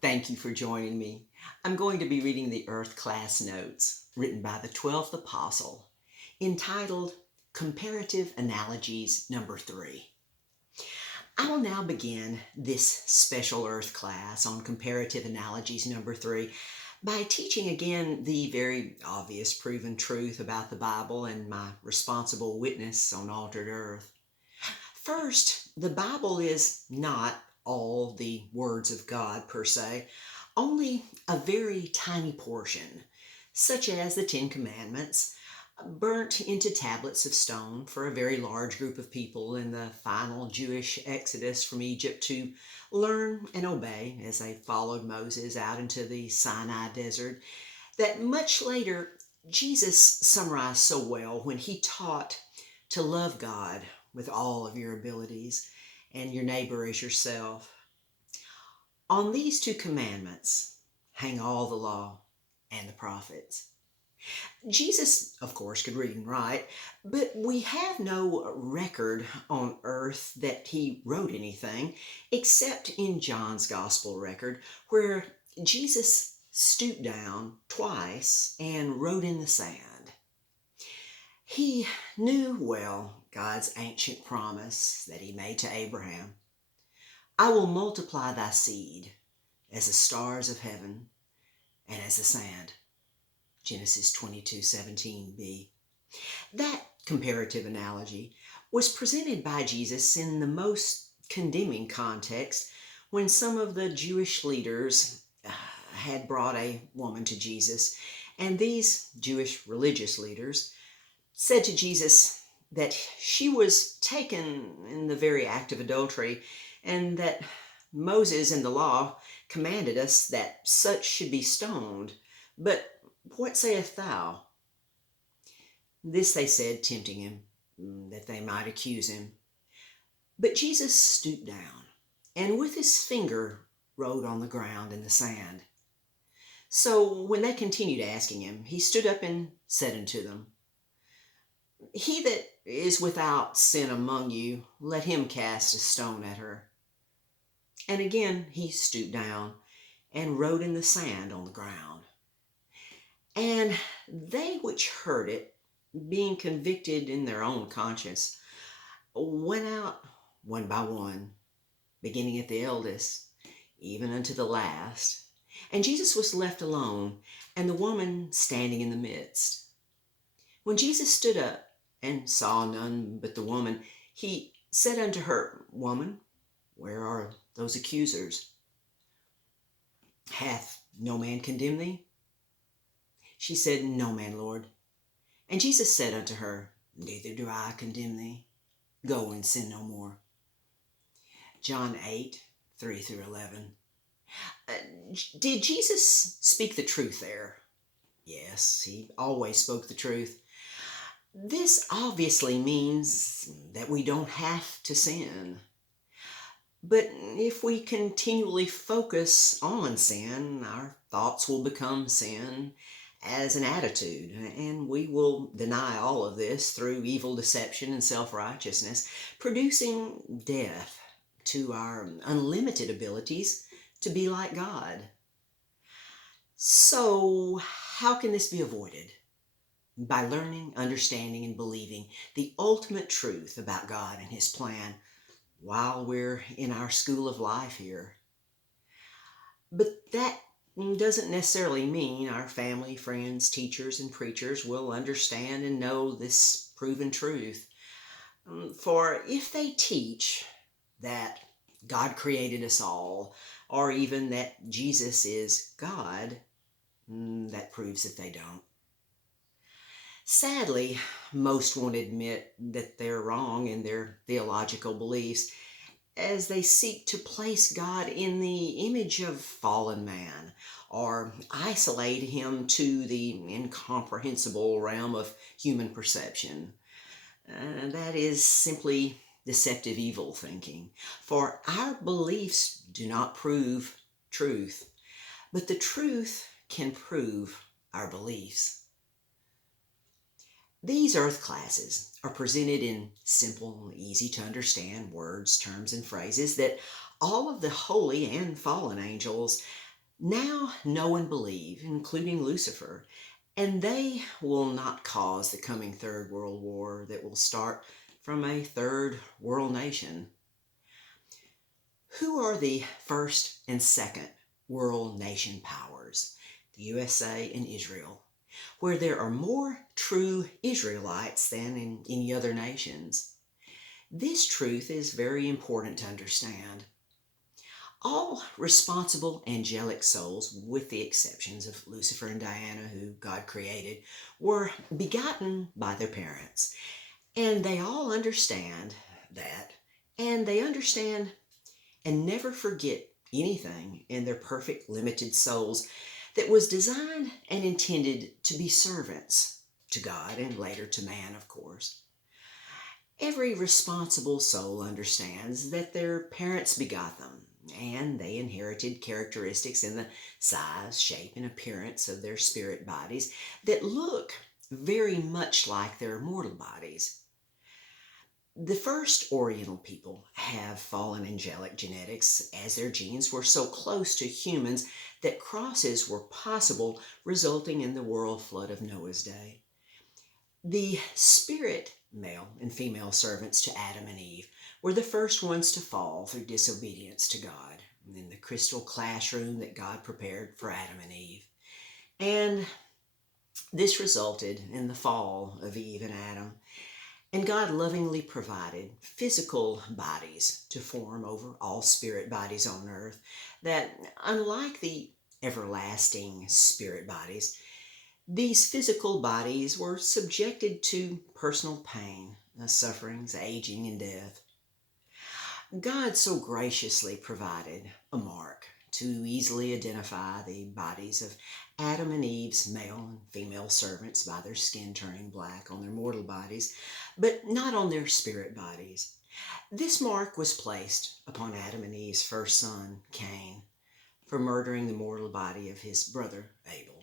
Thank you for joining me. I'm going to be reading the Earth class notes written by the 12th Apostle, entitled Comparative Analogies number 3. I will now begin this special Earth class on Comparative Analogies number 3 by teaching again the very obvious proven truth about the Bible and my responsible witness on altered Earth. First, the Bible is not all the words of God per se, only a very tiny portion, such as the Ten Commandments, burnt into tablets of stone for a very large group of people in the final Jewish exodus from Egypt to learn and obey as they followed Moses out into the Sinai desert, that much later Jesus summarized so well when he taught to love God with all of your abilities and your neighbor as yourself. On these two commandments hang all the law and the prophets. Jesus, of course, could read and write, but we have no record on earth that he wrote anything except in John's gospel record, where Jesus stooped down twice and wrote in the sand. He knew well God's ancient promise that he made to Abraham. I will multiply thy seed as the stars of heaven and as the sand. Genesis 22:17b. That comparative analogy was presented by Jesus in the most condemning context when some of the Jewish leaders had brought a woman to Jesus, and these Jewish religious leaders said to Jesus that she was taken in the very act of adultery, and that Moses in the law commanded us that such should be stoned. But what sayest thou? This they said, tempting him, that they might accuse him. But Jesus stooped down, and with his finger wrote on the ground in the sand. So when they continued asking him, he stood up and said unto them, He that is without sin among you, let him cast a stone at her. And again he stooped down and wrote in the sand on the ground. And they which heard it, being convicted in their own conscience, went out one by one, beginning at the eldest, even unto the last. And Jesus was left alone, and the woman standing in the midst. When Jesus stood up and saw none but the woman, he said unto her, Woman, where are those accusers? Hath no man condemned thee? She said, No man, Lord. And Jesus said unto her, Neither do I condemn thee. Go and sin no more. John 8:3-11. Did Jesus speak the truth there? Yes, he always spoke the truth. This obviously means that we don't have to sin. But if we continually focus on sin, our thoughts will become sin as an attitude, and we will deny all of this through evil deception and self-righteousness, producing death to our unlimited abilities to be like God. So, how can this be avoided? By learning, understanding, and believing the ultimate truth about God and his plan while we're in our school of life here. But that doesn't necessarily mean our family, friends, teachers, and preachers will understand and know this proven truth. For if they teach that God created us all, or even that Jesus is God, that proves that they don't. Sadly, most won't admit that they're wrong in their theological beliefs, as they seek to place God in the image of fallen man, or isolate him to the incomprehensible realm of human perception. That is simply deceptive evil thinking, for our beliefs do not prove truth, but the truth can prove our beliefs. These Earth classes are presented in simple, easy to understand words, terms, and phrases that all of the holy and fallen angels Now know and believe, including Lucifer, and they will not cause the coming Third World War that will start from a third world nation. Who are the first and second world nation powers? The USA and Israel, where there are more true Israelites than in any other nations. This truth is very important to understand. All responsible angelic souls, with the exceptions of Lucifer and Diana, who God created, were begotten by their parents. And they all understand that. And they understand and never forget anything in their perfect, limited souls that was designed and intended to be servants to God and later to man, of course. Every responsible soul understands that their parents begot them, and they inherited characteristics in the size, shape, and appearance of their spirit bodies that look very much like their mortal bodies. The first Oriental people have fallen angelic genetics, as their genes were so close to humans that crosses were possible, resulting in the world flood of Noah's day. The spirit male and female servants to Adam and Eve were the first ones to fall through disobedience to God in the crystal classroom that God prepared for Adam and Eve. And this resulted in the fall of Eve and Adam. And God lovingly provided physical bodies to form over all spirit bodies on earth that, unlike the everlasting spirit bodies, these physical bodies were subjected to personal pain, sufferings, aging, and death. God so graciously provided a mark to easily identify the bodies of Adam and Eve's male and female servants by their skin turning black on their mortal bodies, but not on their spirit bodies. This mark was placed upon Adam and Eve's first son, Cain, for murdering the mortal body of his brother, Abel.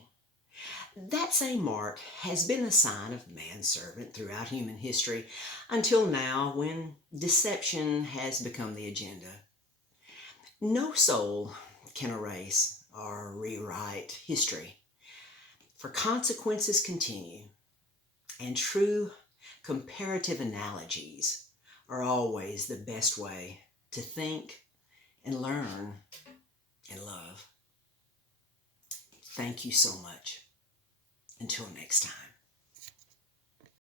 That same mark has been a sign of manservant throughout human history until now, when deception has become the agenda. No soul can erase or rewrite history, for consequences continue, and true comparative analogies are always the best way to think and learn and love. Thank you so much. Until next time.